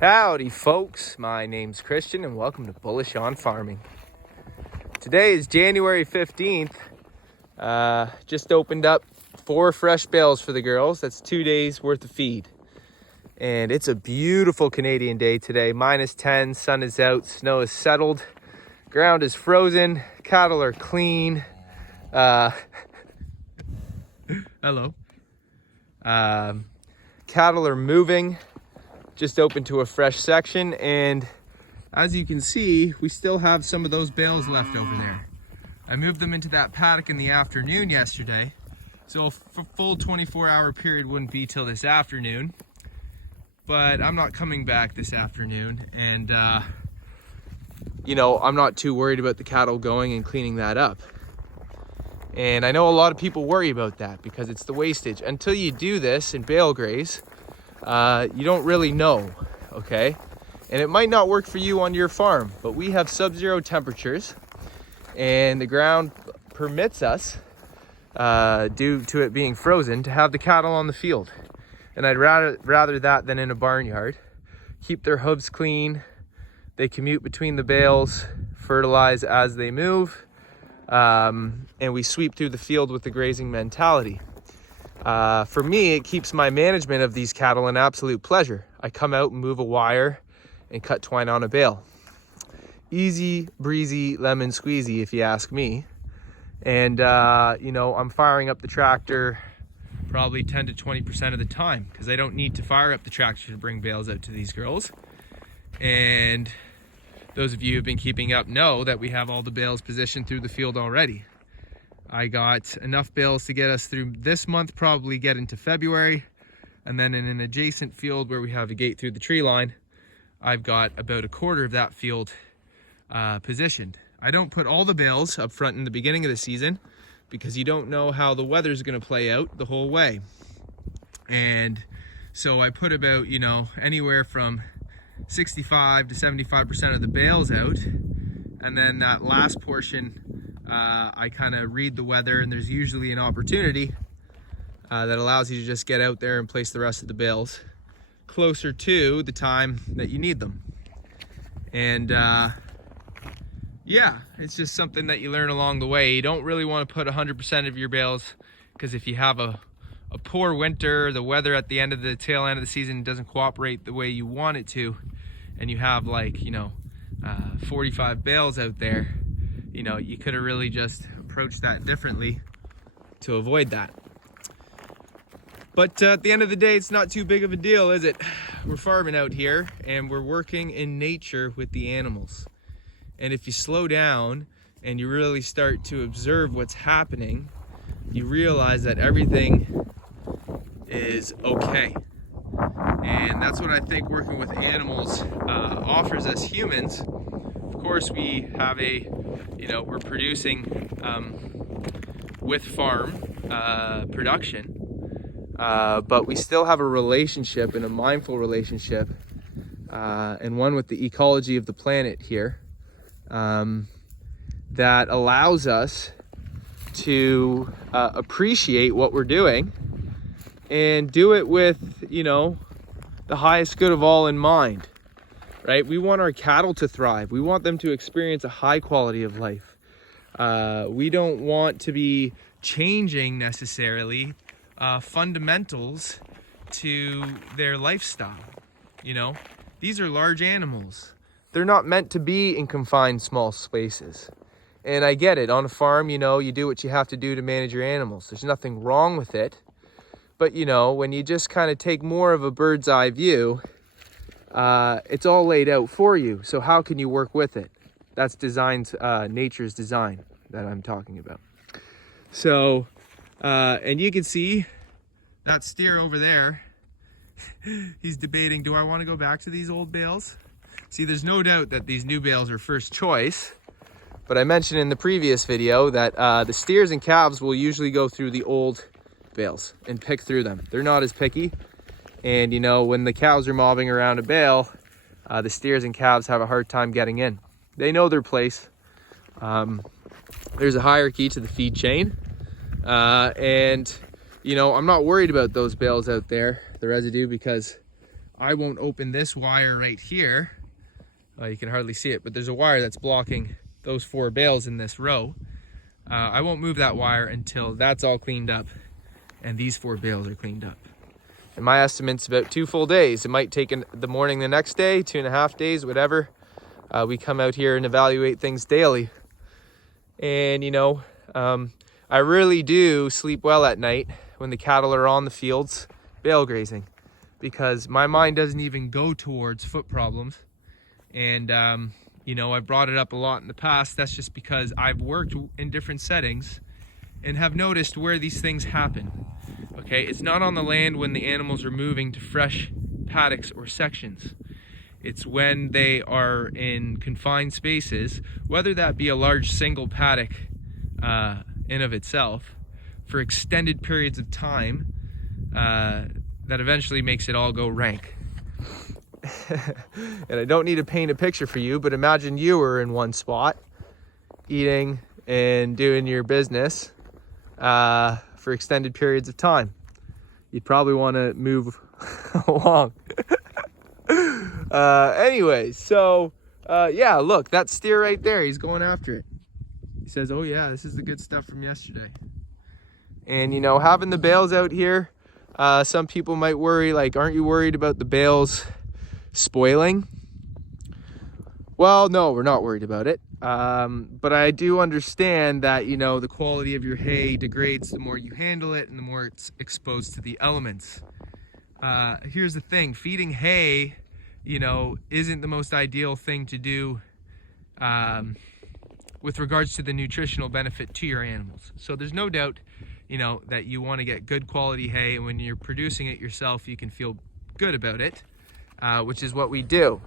Howdy folks, my name's Christian and welcome to Bullish on Farming. Today is January 15th. Just opened up 4 fresh bales for the girls. That's 2 days worth of feed. And it's a beautiful Canadian day today. -10, sun is out, snow is settled, ground is frozen, cattle are clean. Hello. Cattle are moving. Just opened to a fresh section, and as you can see, we still have some of those bales left over there. I moved them into that paddock in the afternoon yesterday, so a full 24-hour period wouldn't be till this afternoon. But I'm not coming back this afternoon, and I'm not too worried about the cattle going and cleaning that up. And I know a lot of people worry about that because it's the wastage. Until you do this in bale graze, you don't really know, okay? And it might not work for you on your farm, but we have sub-zero temperatures and the ground permits us, due to it being frozen, to have the cattle on the field. And I'd rather that than in a barnyard. Keep their hooves clean. They commute between the bales, fertilize as they move, and we sweep through the field with the grazing mentality. For me, it keeps my management of these cattle an absolute pleasure. I come out and move a wire and cut twine on a bale. Easy breezy lemon squeezy, if you ask me. And I'm firing up the tractor probably 10 to 20% of the time because I don't need to fire up the tractor to bring bales out to these girls. And those of you who've been keeping up know that we have all the bales positioned through the field already. I got enough bales to get us through this month, probably get into February. And then in an adjacent field where we have a gate through the tree line, I've got about a quarter of that field positioned. I don't put all the bales up front in the beginning of the season because you don't know how the weather's gonna play out the whole way. And so I put about, anywhere from 65 to 75% of the bales out. And then that last portion, I kind of read the weather, and there's usually an opportunity that allows you to just get out there and place the rest of the bales closer to the time that you need them. And it's just something that you learn along the way. You don't really want to put 100% of your bales, because if you have a poor winter, the weather at the end of the tail end of the season doesn't cooperate the way you want it to, and you have 45 bales out there, you could have really just approached that differently to avoid that. But at the end of the day, it's not too big of a deal, is it? We're farming out here and we're working in nature with the animals. And if you slow down and you really start to observe what's happening, you realize that everything is okay. And that's what I think working with animals offers us humans. Of course, we have we're producing with farm production, but we still have a relationship, and a mindful relationship, and one with the ecology of the planet here, that allows us to appreciate what we're doing and do it with, the highest good of all in mind. Right? We want our cattle to thrive. We want them to experience a high quality of life. We don't want to be changing necessarily fundamentals to their lifestyle. These are large animals. They're not meant to be in confined small spaces. And I get it. On a farm, you do what you have to do to manage your animals. There's nothing wrong with it. But, when you just kind of take more of a bird's eye view, it's all laid out for you. So how can you work with it? That's nature's design that I'm talking about. So, and you can see that steer over there. He's debating, do I want to go back to these old bales? See, there's no doubt that these new bales are first choice. But I mentioned in the previous video that the steers and calves will usually go through the old bales and pick through them. They're not as picky. And when the cows are mobbing around a bale, the steers and calves have a hard time getting in. They know their place. There's a hierarchy to the feed chain. And I'm not worried about those bales out there, the residue, because I won't open this wire right here. You can hardly see it, but there's a wire that's blocking those 4 bales in this row. I won't move that wire until that's all cleaned up and these 4 bales are cleaned up. And my estimate's about 2 full days. It might take the morning the next day, 2.5 days, whatever. We come out here and evaluate things daily. And you know, I really do sleep well at night when the cattle are on the fields bale grazing, because my mind doesn't even go towards foot problems. And you know, I've brought it up a lot in the past. That's just because I've worked in different settings and have noticed where these things happen. Okay, it's not on the land when the animals are moving to fresh paddocks or sections. It's when they are in confined spaces, whether that be a large single paddock in of itself, for extended periods of time, that eventually makes it all go rank. And I don't need to paint a picture for you, but imagine you were in one spot eating and doing your business for extended periods of time. You'd probably want to move along. Anyway, so yeah, look, that steer right there, he's going after it. He says, oh yeah, this is the good stuff from yesterday. And you know, having the bales out here, some people might worry, like, aren't you worried about the bales spoiling? Well, no, we're not worried about it. But I do understand that, you know, the quality of your hay degrades the more you handle it and the more it's exposed to the elements. Here's the thing, feeding hay, you know, isn't the most ideal thing to do with regards to the nutritional benefit to your animals. So there's no doubt, you know, that you want to get good quality hay, and when you're producing it yourself, you can feel good about it, which is what we do.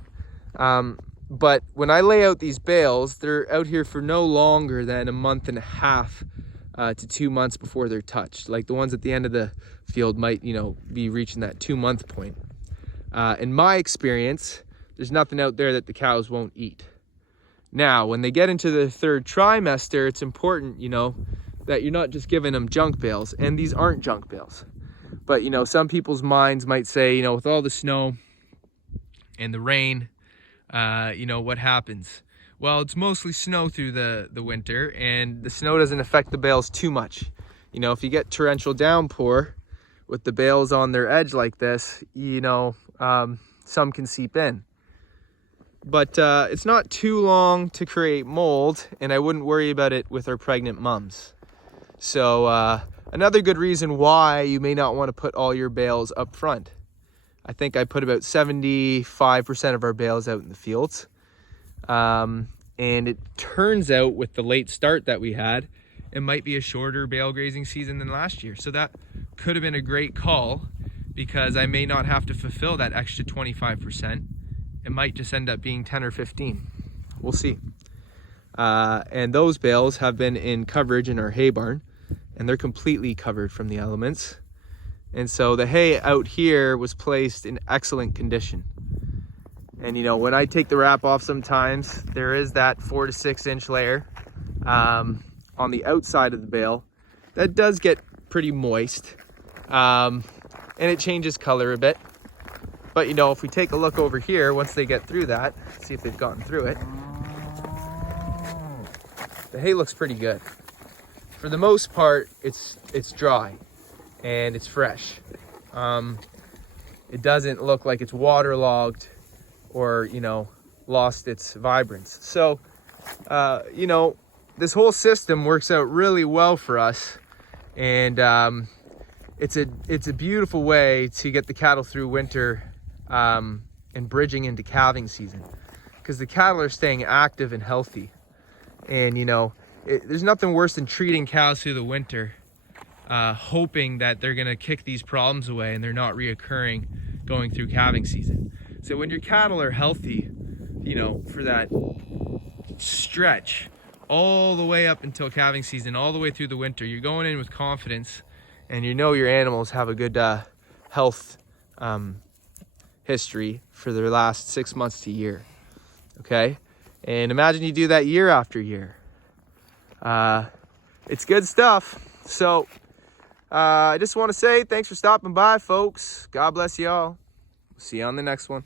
But when I lay out these bales, they're out here for no longer than a month and a half to 2 months before they're touched. Like the ones at the end of the field might, you know, be reaching that 2-month point. In my experience, there's nothing out there that the cows won't eat. Now, when they get into the 3rd trimester, it's important, you know, that you're not just giving them junk bales, and these aren't junk bales. But, you know, some people's minds might say, you know, with all the snow and the rain, you know, what happens? Well, it's mostly snow through the winter, and the snow doesn't affect the bales too much. You know, if you get torrential downpour with the bales on their edge like this, you know, some can seep in. But it's not too long to create mold, and I wouldn't worry about it with our pregnant mums. So another good reason why you may not want to put all your bales up front. I think I put about 75% of our bales out in the fields. And it turns out with the late start that we had, it might be a shorter bale grazing season than last year. So that could have been a great call, because I may not have to fulfill that extra 25%. It might just end up being 10 or 15. We'll see. And those bales have been in coverage in our hay barn, and they're completely covered from the elements. And so the hay out here was placed in excellent condition. And you know, when I take the wrap off sometimes, there is that 4 to 6 inch layer on the outside of the bale that does get pretty moist. And it changes color a bit. But you know, if we take a look over here, once they get through that, see if they've gotten through it, the hay looks pretty good. For the most part, it's dry and it's fresh. It doesn't look like it's waterlogged or, you know, lost its vibrance. So, you know, this whole system works out really well for us, and it's a beautiful way to get the cattle through winter and bridging into calving season, because the cattle are staying active and healthy. And you know, there's nothing worse than treating cows through the winter, hoping that they're gonna kick these problems away and they're not reoccurring going through calving season. So when your cattle are healthy, you know, for that stretch all the way up until calving season, all the way through the winter, you're going in with confidence, and you know your animals have a good health history for their last 6 months to a year. Okay, and imagine you do that year after year. It's good stuff. So I just want to say thanks for stopping by, folks. God bless you all. See you on the next one.